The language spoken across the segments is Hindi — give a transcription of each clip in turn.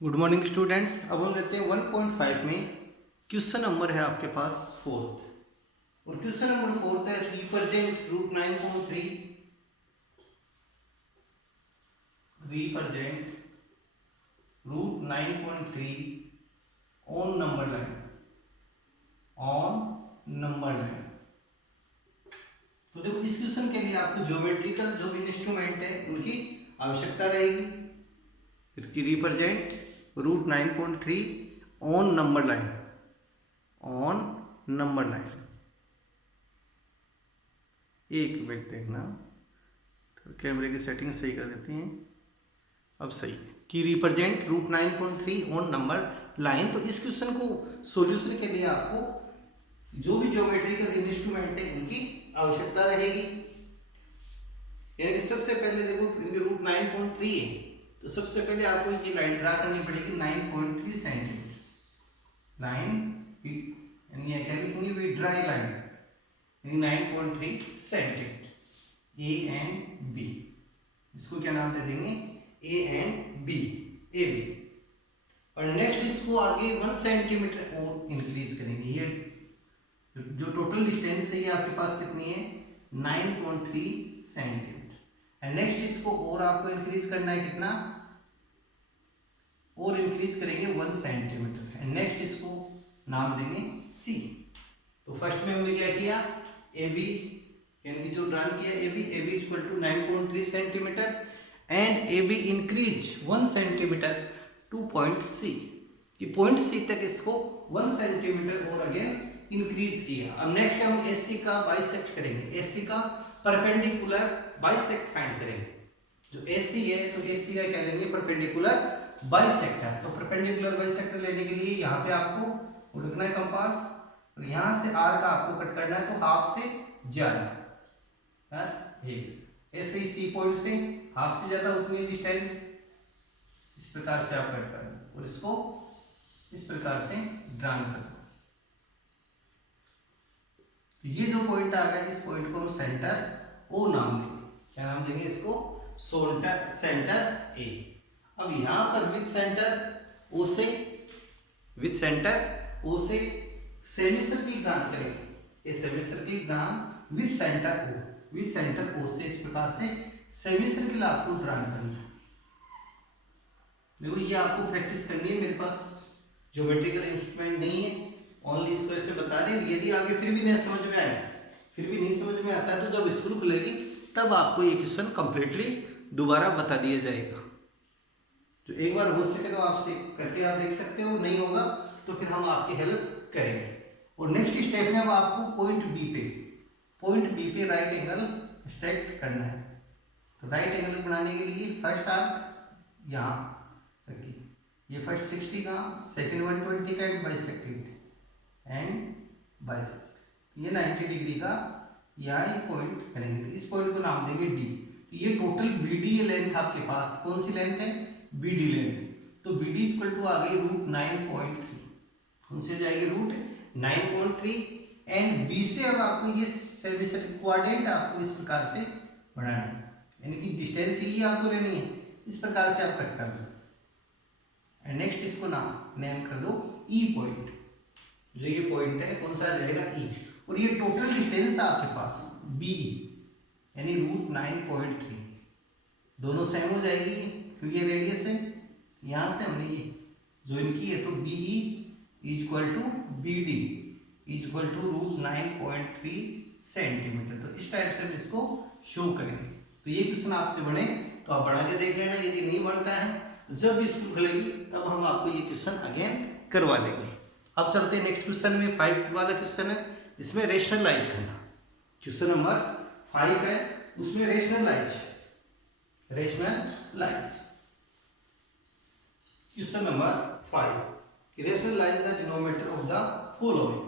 Good morning students. अब हम लेते हैं 1.5 में क्वेश्चन नंबर है आपके पास फोर्थ। और क्वेश्चन नंबर फोर्थ है represent root 9.3 represent root 9.3 on number line तो देखो इस क्वेश्चन के लिए आपको ज्योमेट्रिकल जो भी इंस्ट्रूमेंट है उनकी आवश्यकता रहेगी। Represent root 9.3 on number line एक मिनट देखना, तो कैमरे की सेटिंग सही कर देते हैं। अब सही है कि represent root 9.3 on number line. तो इस क्वेश्चन को सॉल्यूशन के लिए आपको जो भी ज्योमेट्रिकल इंस्ट्रूमेंट है उनकी आवश्यकता रहेगी। यानी कि सबसे पहले देखो रूट 9.3 है, तो सबसे पहले आपको ये लाइन ड्रा करनी पड़ेगी 9.3 सेंटीमीटर। लाइन यानी क्या लिखेंगे, वी ड्रा लाइन यानी 9.3 सेंटीमीटर ए एंड बी। इसको क्या नाम दे देंगे, A and B, A B. और नेक्स्ट इसको आगे 1 सेंटीमीटर और इंक्रीज करेंगे। ये जो टोटल डिस्टेंस है ये आपके पास कितनी है, 9.3 सेंटीमीटर। एंड नेक्स्ट इसको और आपको इंक्रीज करना है, कितना और इंक्रीज करेंगे 1 सेंटीमीटर। एंड नेक्स्ट इसको नाम देंगे सी। तो फर्स्ट में हमने क्या किया, ए बी यानी कि जो ड्रॉ किया A B equal to 9.3 centimetre and A B increase 1 centimetre to point C. कि पॉइंट सी तक इसको 1 सेंटीमीटर और अगेन इंक्रीज किया। अब नेक्स्ट हम ए सी का बाइसेक्ट करेंगे, ए सी का परपेंडिकुलर बाइसेक्ट फाइंड करेंगे। जो ए सी है तो ए सी का क्या लेंगे, परपेंडिकुलर बाइसेक्टर। तो परपेंडिकुलर बाइसेक्टर लेने के लिए यहाँ पे आपको रखना है कंपास, और यहाँ से आर का आपको कट करना है तो हाफ से ज्यादा ऐसे ही सी पॉइंट से हाफ से ज्यादा उतनी डिस्टेंस इस प्रकार से आप कट कर दो और इसको इस प्रकार से ड्रा कर दो। तो ये जो पॉइंट आ गया, इस पॉइंट को हम सेंटर ओ नाम देंगे। क्या नाम देंगे इसको, सेंटर ए। अब यहां पर विथ सेंटर ओ से सेमी सर्किल ड्रा करेंगे। ये semicircle draw with centre O से इस प्रकार से सेमी सर्किल आपको ड्रा करना है। देखो ये आपको प्रैक्टिस करनी है, मेरे पास ज्योमेट्रिकल इंस्ट्रूमेंट नहीं है, ओनली इसको ऐसे बता रहे हैं। यदि आगे फिर भी नहीं समझ में आता है तो जब स्कूल खुलेगी तब आपको ये क्वेश्चन कंप्लीटली दोबारा बता दिया जाएगा। जो एक बार हो सके तो आपसे करके आप देख सकते हो, नहीं होगा तो फिर हम आपकी हेल्प करेंगे। और नेक्स्ट स्टेप में अब आपको पॉइंट बी पे राइट एंगल स्ट्रेट करना है। तो राइट एंगल बनाने के लिए फर्स्ट आर्क यहाँ रखिए, ये फर्स्ट 60 का, सेकंड 120 का एंड बाइसेक्ट ये 90 डिग्री का यहाँ एक पॉइंट करेंगे। इस पॉइंट को नाम देंगे डी। तो ये टोटल बी डी लेंथ आपके पास कौन सी लेंथ है, बी डी लेंथ। तो बी डी इक्वल टू आ गई रूट 9.3, कौन से जाएगी रूट 9.3। एंड बी से अब आपको ये सेमी सर्किल क्वाड्रेंट आपको इस प्रकार से बनाना है, यानी कि डिस्टेंस ही आपको लेनी है, इस प्रकार से आप कट कर दो। एंड नेक्स्ट इसको नेम कर दो ई पॉइंट। जो ये पॉइंट है कौन सा रहेगा, ई। और ये टोटल डिस्टेंस आपके पास बी यानी रूट 9.3 दोनों सेम हो जाएगी क्योंकि ये रेडियस है। यहां से हमने ये ज्वाइन की है, तो B E equal to B D equal to root 9.3 centimetre. तो इस टाइप से हम इसको शो करेंगे। तो ये क्वेश्चन आपसे बने तो आप बना के देख लेना, यदि नहीं बनता है तो जब स्कूल खुलेगी तब हम आपको ये क्वेश्चन अगेन करवा देंगे। अब चलते हैं नेक्स्ट क्वेश्चन में, 5 वाला क्वेश्चन है, इसमें रेशनलाइज करना। क्वेश्चन नंबर 5 है, उसमें rationalise question number 5, rationalise the denominator of the following.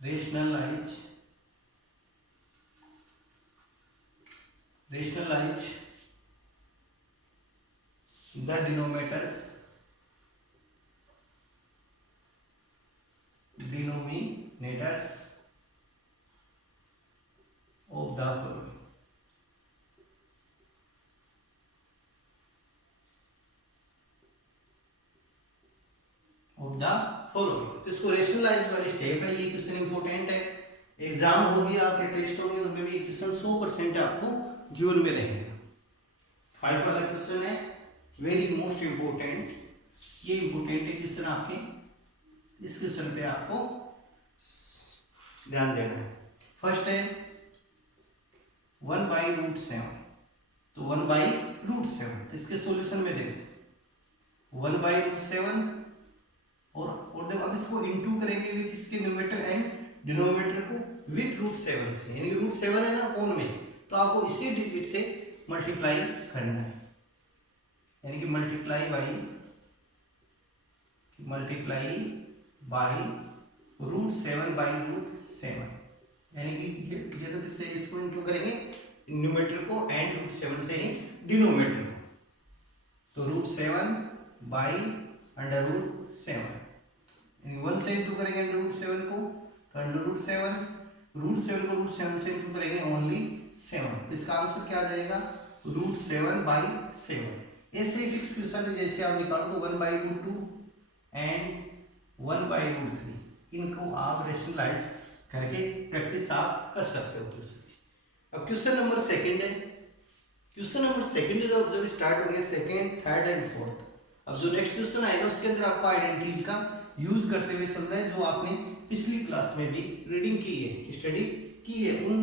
rationalize the denominators of the following। The following. तो इसको रेशनलाइज वाले स्टेप है, ये क्वेश्चन इंपॉर्टेंट है, एग्जाम होगी आपके टेस्ट होंगे उनमें भी क्वेश्चन 100% आपको गिवन में रहेगा। 5 वाला क्वेश्चन है वेरी मोस्ट इंपॉर्टेंट, ये इंपॉर्टेंट है क्वेश्चन आपके, इस क्वेश्चन पे आपको ध्यान देना है। फर्स्ट है 1/√7, तो 1/√7 इसके सॉल्यूशन में देखो 1/√7 और देखो अब इसको इनटू करेंगे विथ इसके न्यूमरेटर एंड डिनोमिनेटर को विथ √7 से, यानी √7 है ना कौन में, तो आपको इसी डिजिट से मल्टीप्लाई करना है, यानी कि मल्टीप्लाई बाई √7/√7, यानी कि ये तो किससे इसको इनटू करेंगे न्यूमरेटर को एंड √7 से ही डिनोमिनेटर को, तो √7/√7, यानी 1 से इनटू करेंगे √7 को तो √7, √7 को √7 से इनटू करेंगे ओनली 7, तो इसका आंसर क्या आ जाएगा √7/7। ऐसे ही फिक्स क्वेश्चन जैसे आप निकालो तो 1/√2 एंड 1/√3, इनको आप रेशनलाइज करके प्रैक्टिस आप कर सकते हो क्वेश्चन। अब क्वेश्चन नंबर सेकंड है, क्वेश्चन नंबर सेकंड जब स्टार्ट होंगे सेकंड, थर्ड एंड फोर्थ, अब जो नेक्स्ट क्वेश्चन आएगा उसके अंदर आपको आइडेंटिटीज का यूज करते हुए चलना है, जो आपने पिछली क्लास में भी रीडिंग की है, स्टडी की है, उन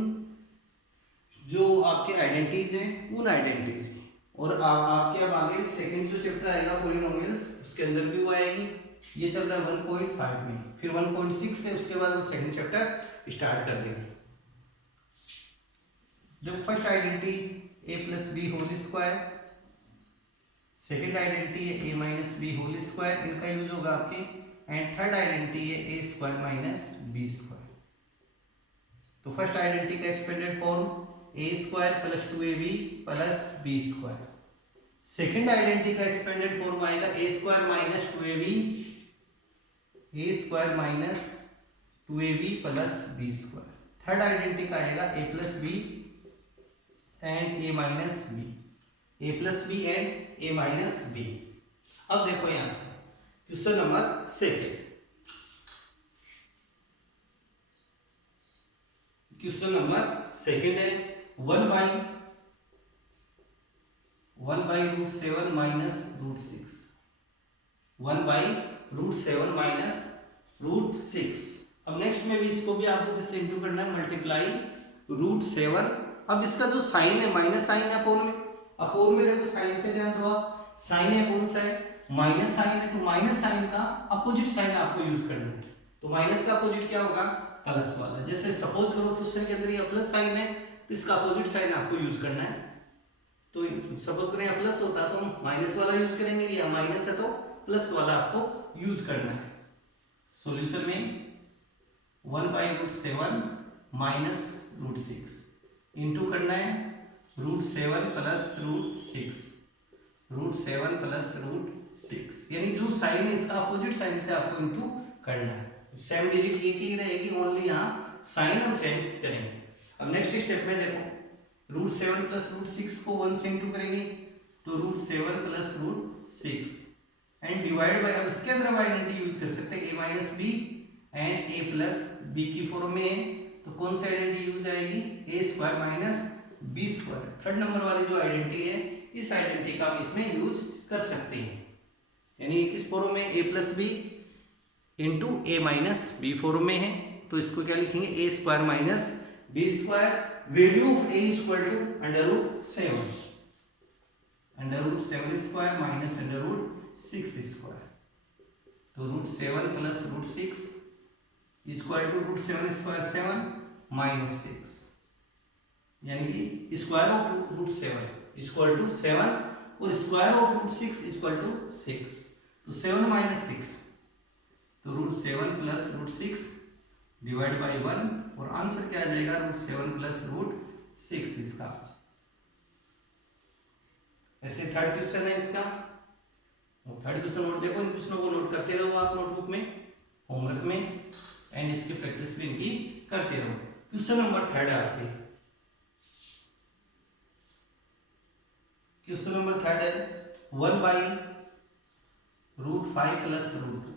जो आपके आइडेंटिटीज हैं उन आइडेंटिटीज की, और आपके अब आगे सेकंड जो चैप्टर आएगा पॉलिनोमियल्स, उसके अंदर भी वो आएगी, ये चल रहा है 1.5 में, फिर 1.6 है, उसके बाद हम सेकंड चैप्टर स्टार्ट कर देंगे। जो first identity a+b whole square, second identity है a-b होल स्क्वायर, इनका यूज होगा आपके, एंड थर्ड आइडेंटिटी है a² - b²। तो फर्स्ट आइडेंटिटी का expanded form a² + 2ab + b², second identity का एक्सपेंडेड फॉर्म आएगा a² - 2ab + b², third identity का आएगा a+b and a-b, a+b and a-b। अब देखो यहां से question number second, question number second है 1/√7 - √6, 1/√7 - √6। अब नेक्स्ट में भी इसको भी आपको किससे इंटू करना है, मल्टीप्लाई √7। अब इसका जो साइन है माइनस साइन है अपोन में देखो साइन पे ध्यान दो आप, साइन है कौन सा है माइनस साइन है, तो माइनस साइन का अपोजिट साइन आपको यूज करना है, तो माइनस का अपोजिट क्या होगा प्लस वाला, जैसे सपोज करो क्वेश्चन के अंदर ये प्लस साइन है तो इसका अपोजिट साइन आपको यूज करना है, तो सपोज करें प्लस होता तो हम माइनस वाला यूज करेंगे, या माइनस है तो प्लस वाला आपको यूज करना है। सॉल्यूशन में 1/√7 - √6 इंटू करना है √7 + √6, √7 + √6, यानी जो साइन है इसका अपोजिट साइन से आपको इंटू करना है, सेम डिजिट एक ही रहेगी, ओनली यहाँ साइन हम चेंज करेंगे। अब नेक्स्ट स्टेप में देखो √7 + √6 को 1 से इंटू करेंगे तो √7 + √6 एंड डिवाइड बाय, अब इसके अंदर हम आइडेंटिटी यूज कर सकते हैं a-b एंड a+b की फॉर्म में है, तो कौन सी आइडेंटिटी यूज आएगी a² - b², थर्ड नंबर वाली जो आइडेंटिटी है इस आइडेंटिटी का हम इसमें यूज कर सकते हैं, यानी किस फॉर्म में a+b इंटू a-b फॉर्म में है, तो इसको क्या लिखेंगे a² - b², value of a = √7, √7² - √6², तो √7 + √6 = √7² 7 - 6, यानी कि स्क्वायर ऑफ √7 = 7 और स्क्वायर ऑफ √6 = 6, तो 7 - 6, तो √7 + √6 डिवाइड बाय 1, और आंसर क्या आ जाएगा √7 + √6 इसका। ऐसे थर्ड क्वेश्चन है इसका, थर्ड क्वेश्चन नोट देखो, इन क्वेश्चनों को नोट करते रहो आप नोटबुक में, होमवर्क में, एंड इसकी प्रैक्टिस भी इनकी करते रहो। क्वेश्चन नंबर थर्ड है आपके, क्वेश्चन नंबर थर्ड है 1/√5 + √2,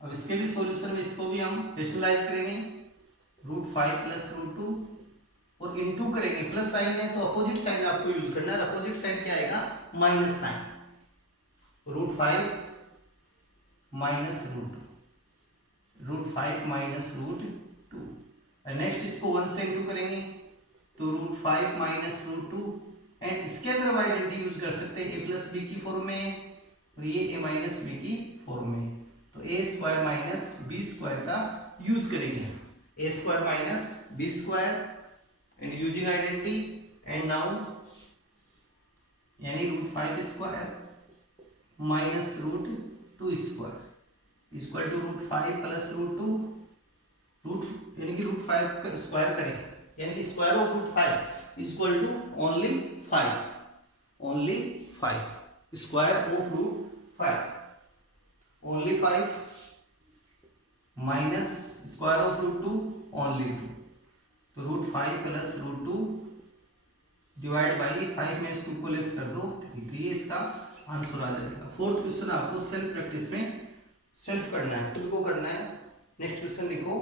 अब इसके भी सॉल्यूशन में इसको भी हम रेशनलाइज करेंगे, √5 प्लस √2 और इनटू करेंगे, प्लस साइन है तो अपोजिट साइन आपको यूज करना है। अपोजिट साइन क्या आएगा, minus sign, √5 minus √5 minus √2। Next इसको 1 से इनटू करेंगे तो √5 माइनस √2 एंड इसके अंदर हम आइडेंटिटी यूज कर सकते हैं a प्लस बी की फॉर्म में और ये a माइनस बी की फॉर्म में, तो a square minus B square का यूज करेंगे, a स्क्वायर माइनस बी स्क्वायर and using identity and now यानी √5 square minus √2 square equal to √5 plus √2 यानी कि √5 का स्क्वायर करें यानी कि square of √5 equal to only 5 square of √5 only 5 minus square of √2 only 2, तो √5 प्लस √2 डिवाइड बाई 5 में 2 को लेस कर दो 3, ये इसका आंसर आ जाएगा। फोर्थ क्वेश्चन आपको सेल्फ प्रैक्टिस में सेल्फ करना है, खुद को करना है। नेक्स्ट क्वेश्चन लिखो,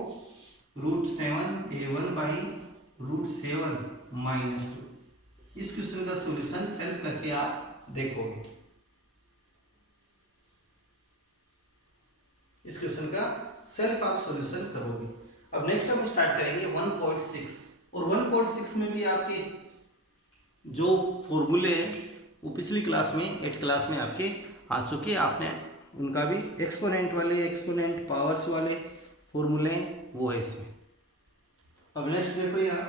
√7a1 बाई √7 माइनस 2। इस क्वेश्चन का सॉल्यूशन सेल्फ करके आप देखोगे, इस क्वेश्चन का सेल्फ आप सॉल्यूशन करोगे। अब नेक्स्ट हम स्टार्ट करेंगे 1.6 और 1.6 में भी आपके जो फॉर्मूले हैं वो पिछली क्लास में 8 क्लास में आपके आ चुके हैं, आपने उनका भी एक्सपोनेंट वाले एक्सपोनेंट पावर्स वाले फॉर्मूले वो है इसमें। अब नेक्स्ट देखो यहाँ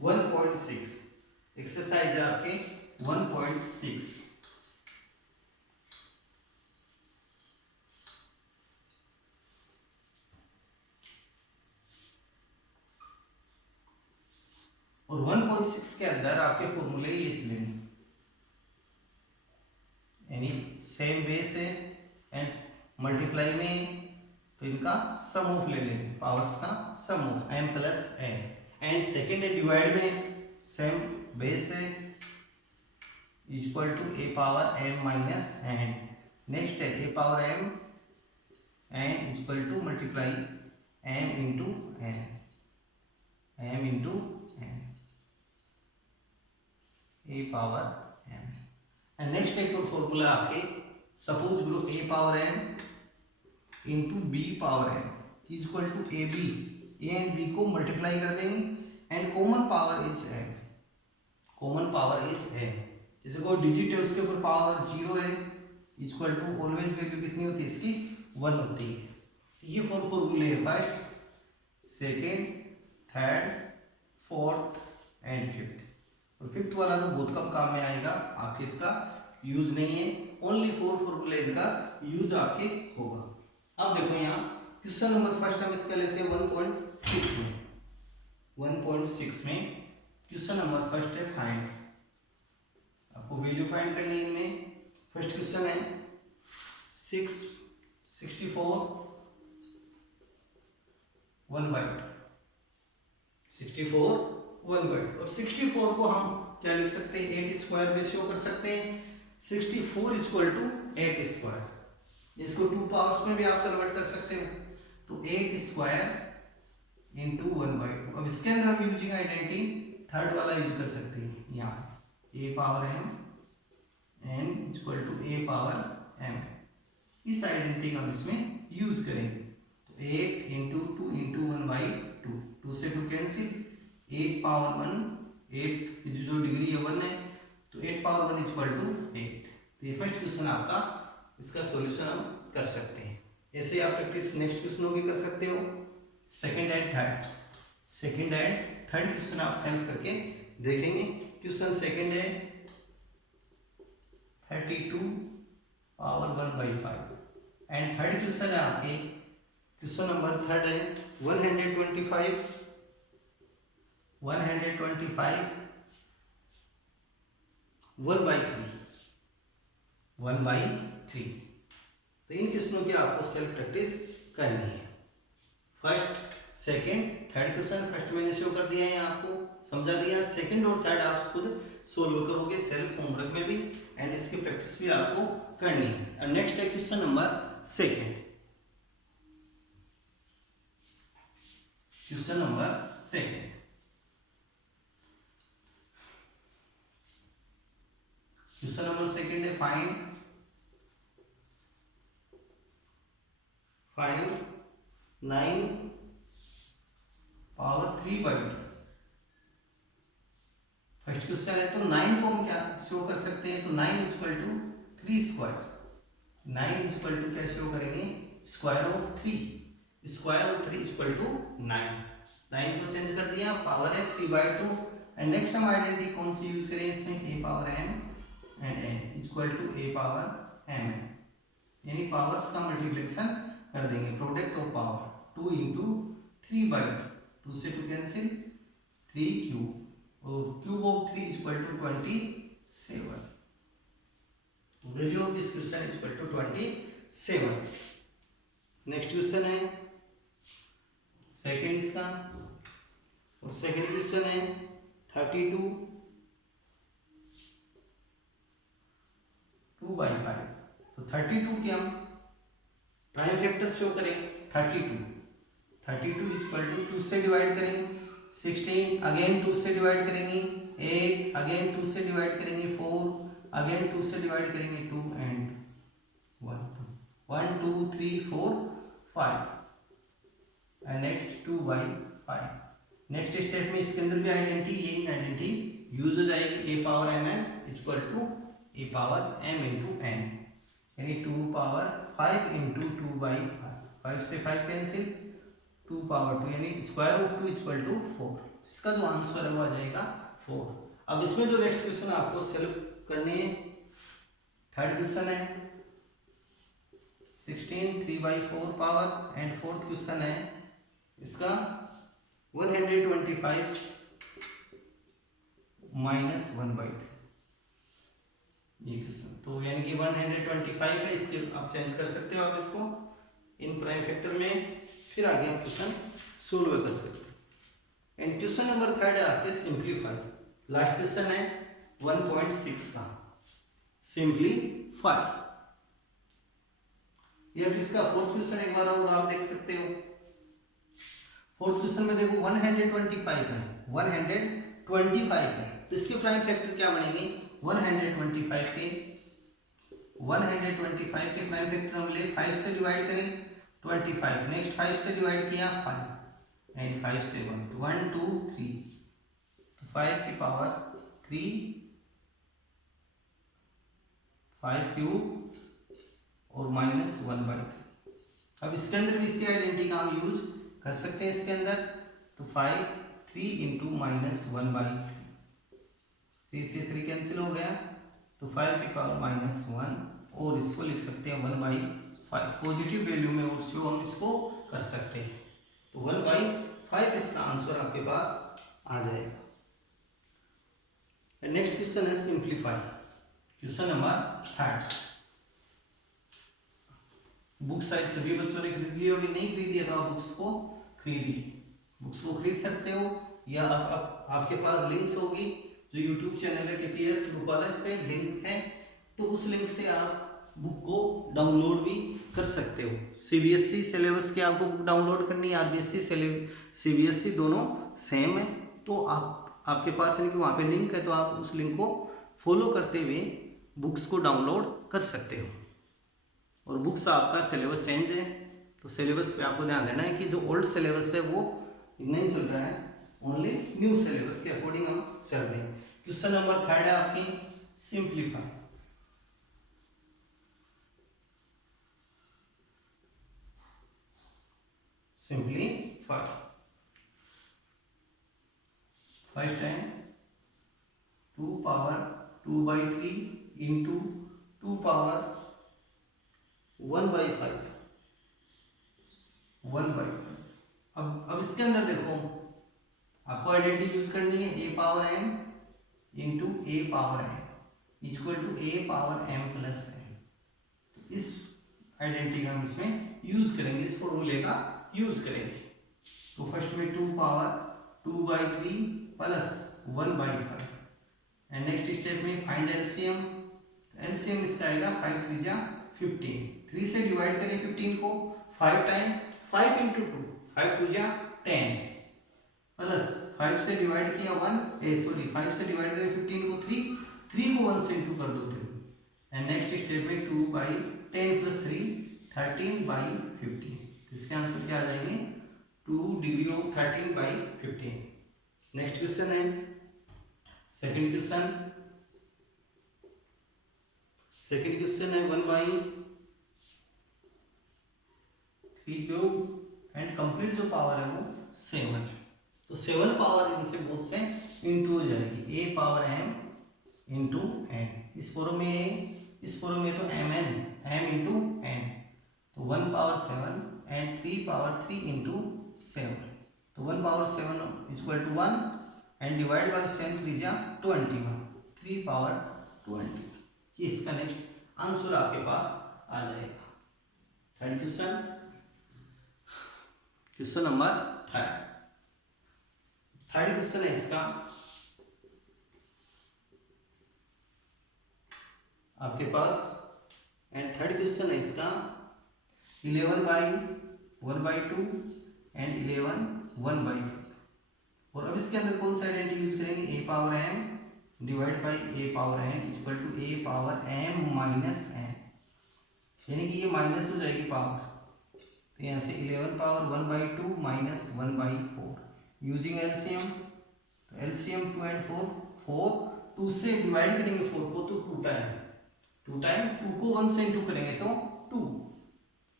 1.6 एक्सरसाइज है आपके 1.6। और 1.6 के अंदर आपके फॉर्मूले ये चले यानी सेम बेस है एंड मल्टीप्लाई में तो इनका सम ऑफ ले लेंगे, पावर्स का sum of m plus n and second है डिवाइड में सेम बेस है equal to a power m minus n, next है a power m n equal to multiply m into n, m into n a power m and next एक और फॉर्मूला आपके suppose group a power m into b power m equal to a b, a and b को मल्टीप्लाई कर देंगे and common power is m, common power is m, जैसे कोई डिजिट है उसके ऊपर पावर 0 है इक्वल टू ऑलवेज वैल्यू कितनी होती है इसकी 1 होती है। ये 4 फॉर्मूले है, first second third fourth and fifth, और फिफ्थ वाला तो बहुत कम काम में आएगा, आपके इसका यूज नहीं है, ओनली 4 फॉर्मूले इनका यूज आपके होगा। अब देखो यहाँ क्वेश्चन नंबर फर्स्ट हम इसका लेते हैं 1.6 में, 1.6 में क्वेश्चन नंबर फर्स्ट है फाइंड, आपको वैल्यू फाइंड करनी है इनमें। फर्स्ट क्वेश्चन है 64 1/2, 64 1/2 और 64 को हम क्या लिख सकते हैं 8 स्क्वायर में शो कर सकते हैं, 64 इक्वल टू 8 स्क्वायर, इसको 2 पावर्स में भी आप कन्वर्ट कर सकते हो, तो 8 स्क्वायर इंटू 1/2। अब इसके अंदर हम यूजिंग आइडेंटिटी थर्ड वाला यूज कर सकते हैं, यहाँ a power m n equal to a power m, इस आइडेंटिटी का हम इसमें यूज करेंगे, तो 8 इंटू 2 इंटू 1/2, 2 से 2 कैंसिल, 8 पावर 1 8 जो डिग्री है 1 है तो 8 पावर 1 इक्वल टू 8, तो ये फर्स्ट क्वेश्चन आपका इसका सॉल्यूशन हम कर सकते हैं। ऐसे आप प्रैक्टिस नेक्स्ट क्वेश्चनों की कर सकते हो, सेकंड एंड थर्ड क्वेश्चन आप सॉल्व करके देखेंगे। क्वेश्चन सेकंड है 32 पावर 1/5 एंड थर्ड क्वेश्चन है आपके क्वेश्चन नंबर थर्ड है 125 1/3, तो इन क्वेश्चनों की आपको सेल्फ प्रैक्टिस करनी है। First second third question first मैंने शो कर दिया है आपको, समझा दिया, सेकंड और थर्ड आप खुद सोल्व करोगे सेल्फ होमवर्क में भी एंड इसकी प्रैक्टिस भी आपको करनी है। और नेक्स्ट है question number second, question number second, question number second है फाइंड 9 पावर 3/2। फर्स्ट क्वेश्चन है, तो 9 को हम क्या शो कर सकते हैं, तो 9 equal to 3 square, 9 equal to क्या शो करेंगे, square of 3, square of 3 equal to 9, 9 को चेंज कर दिया, पावर है 3/2। एंड नेक्स्ट हम आइडेंटिटी कौन सी यूज करें इसमें, a power m and n equal to a power m n, यानी पावर्स का मल्टीप्लिकेशन कर देंगे, प्रोडक्ट ऑफ पावर 2 इंटू 3/2, 2 से 2 कैंसिल, 3 क्यूब, और cube of 3 equal to 27, value of this question equal to 27। Next question है सेकंड इसका, और सेकंड क्वेश्चन है 32 2/5। तो 32 के हम प्राइम फैक्टर शो करें, 32 इक्वल टू 2 से डिवाइड करेंगे 16, अगेन 2 से डिवाइड करेंगे 8, अगेन 2 से डिवाइड करेंगे 4, अगेन 2 से डिवाइड करेंगे 2 and 1 2 3 4 5 and next 2/5। Next step में इसके अंदर भी आइडेंटिटी, यही आइडेंटिटी यूज हो जाएगी, a power mn equal to a power m into n, यानी 2 पावर 5 इंटू 2/5, 5 से 5 कैंसिल, 2 पावर 2, यानी स्क्वायर ऑफ 2 इक्वल टू 4। इसका जो आंसर है वो आ जाएगा 4। अब इसमें जो नेक्स्ट क्वेश्चन आपको सॉल्व करने है, थर्ड क्वेश्चन है 16 3/4 पावर, एंड फोर्थ क्वेश्चन है इसका 125 माइनस 1/3, ये क्वेश्चन, तो यानी कि 125 है, इसके आप चेंज कर सकते हो आप इसको इन प्राइम फैक्टर में, फिर आगे हम क्वेश्चन सोल्व कर सकते हैं। एंड क्वेश्चन नंबर थर्ड है आपके सिंपलीफाई, लास्ट क्वेश्चन है 1.6 का सिंपलीफाई। यह इसका फोर्थ क्वेश्चन एक बार और आप देख सकते हो। फोर्थ क्वेश्चन में देखो 125 है, 125 है, तो इसके प्राइम फैक्टर क्या बनेंगे, 125 के प्राइम फैक्टर हम ले 5 से डिवाइड करें 25, नेक्स्ट 5 से डिवाइड किया 5 एंड 5 से 1, 1 2 3, तो 5 की पावर 3, 5 क्यूब और माइनस 1/3। अब इसके अंदर भी इसकी आइडेंटिटी का हम यूज कर सकते हैं इसके अंदर, तो 5 3 इंटू माइनस 1/3, 3 से 3 कैंसिल हो गया, तो 5 की पावर -1, और इसको लिख सकते हैं 1/5, पॉजिटिव वैल्यू में और जो हम इसको कर सकते हैं, तो 1/5 इसका आंसर आपके पास आ जाएगा। नेक्स्ट क्वेश्चन है simplify, question number third. Book शायद सभी बच्चों ने खरीद ली होगी, नहीं खरीदी है तो आप बुक्स को खरीदिए, बुक्स को खरीद सकते हो, या आपके पास लिंक्स होगी, जो यूट्यूब चैनल है TPS बुक वाला, इस पे लिंक है, तो उस लिंक से आप बुक को डाउनलोड भी कर सकते हो। CBSE सिलेबस की आपको बुक डाउनलोड करनी है, RBSE CBSE दोनों सेम है, तो आपके पास यानी कि वहाँ पे लिंक है, तो आप उस लिंक को फॉलो करते हुए बुक्स को डाउनलोड कर सकते हो। और बुक्स आपका सिलेबस चेंज है, तो सिलेबस पे आपको ध्यान देना है कि जो ओल्ड सिलेबस है वो नहीं चल रहा है, ओनली न्यू सिलेबस के अकॉर्डिंग हम चल रहे हैं। क्वेश्चन नंबर थर्ड है आपकी सिंपलीफाई, फर्स्ट है 2 पावर 2/3 इंटू 2 पावर 1/5, अब इसके अंदर देखो आपको आइडेंटिटी यूज करनी है, a power m into a power m equal to a power m plus n, तो इस आइडेंटिटी हम इसमें यूज करेंगे, इस फॉर्मूले का यूज करेंगे। तो फर्स्ट में 2 power 2/3 plus 1/5, and next step में फाइंड एलसीएम, एलसीएम इसका आएगा 5 3 जा 15, 3 से डिवाइड करें 15 को 5 टाइम, 5 इंटू 2, 5 2 जा 10, प्लस 5 से डिवाइड किया 5 से डिवाइड करें 15 को 3 को 1 से इंटू कर दो 3 एंड नेक्स्ट स्टेप में 2 बाई 10 प्लस 3 13 बाई 15। इसके आंसर क्या आ जाएंगे 2 degree of 13 by 15। Next question है सेकंड क्वेश्चन है 1 बाई 3 क्यूब एंड कंप्लीट जो पावर है वो 7 है। तो 7 पावर इनसे बोथ से इंटू हो जाएगी a power m into n। इस फॉर्म में तो m इंटू n, तो 1 पावर 7 एंड 3 पावर 3 इंटू 7, तो 1 power 7 equal to 1 and divide by 7 3 जा 21, 3 पावर 20। ये इसका नेक्स्ट आंसर आपके पास आ जाएगा। Third question number third question है इसका आपके पास, एंड थर्ड क्वेश्चन है इसका 11 बाई 1/2 एंड 11 1/2। और अब इसके अंदर कौन सा आइडेंटिटी यूज करेंगे a power m divide by a power n equal to a power m minus n, यानी कि ये माइनस हो जाएगी पावर, तो यहाँ से 11 पावर 1/2 माइनस 1/4 यूजिंग एलसीएम, तो एलसीएम 2 एंड 4 2 से डिवाइड करेंगे 4 को तो 2 टाइम 2 को 1 से इंटू करेंगे तो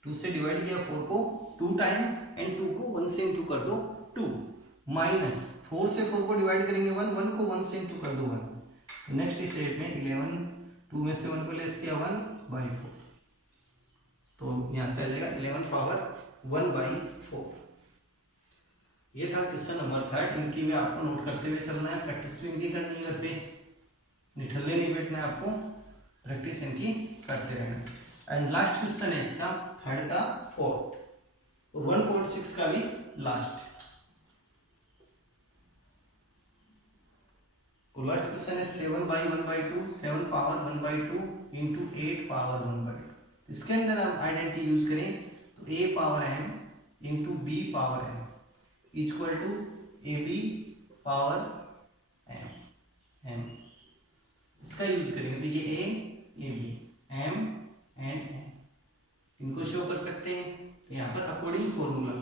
2 से डिवाइड किया 4 को 2 टाइम एंड 2 को 1 से इंटू कर दो 2 माइनस 4 से 4 को डिवाइड करेंगे 1 को 1 से इंटू कर दो 1। तो नेक्स्ट स्टेप में 11 2 में से 1 को लेस किया 1/4, तो यहाँ से आ जाएगा 11 पावर 1/4। ये था क्वेश्चन नंबर थर्ड। इनकी भी आपको नोट करते हुए चलना है, प्रैक्टिस भी इनकी करनी है घर पे, निठल्ले नहीं बैठना है आपको, प्रैक्टिस इनकी करते रहना। एंड लास्ट क्वेश्चन है इसका थर्ड का फोर्थ और 1.6 का भी लास्ट। तो लास्ट क्वेश्चन है 7 बाई 1/2 7 पावर 1/2 इंटू 8 पावर 1/2। इसके अंदर हम आइडेंटिटी यूज करें तो a power m into b power m equal to ab power m। इसका यूज करेंगे तो ये a ab m and n इनको शो कर सकते हैं। तो यहाँ पर according formula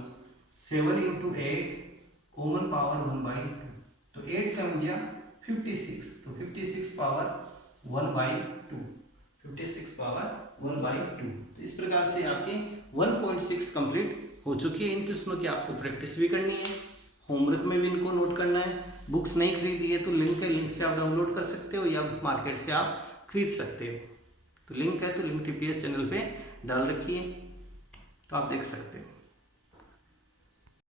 7 into 8 common power 1/2, तो 8 7 जा 56, तो 56 पावर 1/2, 56 पावर 1/2। तो इस प्रकार से आपके 1.6 कंप्लीट हो चुकी है। इन क्वेश्चनों की आपको प्रैक्टिस भी करनी है, होमवर्क में भी इनको नोट करना है। बुक्स नहीं खरीदी है तो लिंक से आप डाउनलोड कर सकते हो या मार्केट से आप खरीद सकते हो। तो लिंक है तो लिंक TPS चैनल पे डाल रखिए, तो आप देख सकते हो।